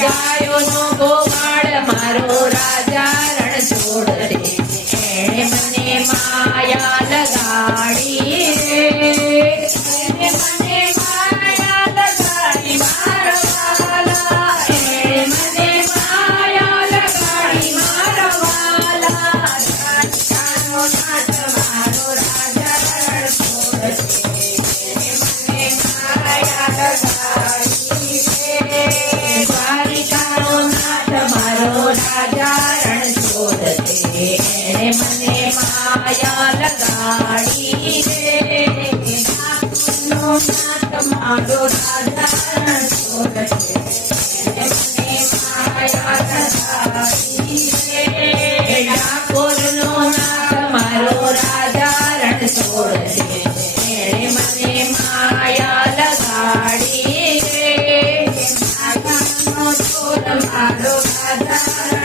ગાયોનો ગોવાળ મારો રાજા રણછોડ રે, એણે મને માયા લગાડી રે, એણે મને માયા લગાડી મારો વાલા, એણે મને માયા લગાડી મારો વાલા. રાજાનો નાથ મારો રાજા રણછોડ રે, એણે મને માયા લગાડી રે. દ્વારિકાનો નાથ મારો રાજા રણછોડ રે, એણે મને માયા લગાડી રે. નાથનો નાથ મારો રાજા રણછોડ રે, એણે મને માયા લગાડી રે. ડાકોરનો નાથ મારો રાજા રણછોડ રે, એણે મને માયા લગાડી રે. માતાનો છોડ મારો રાજા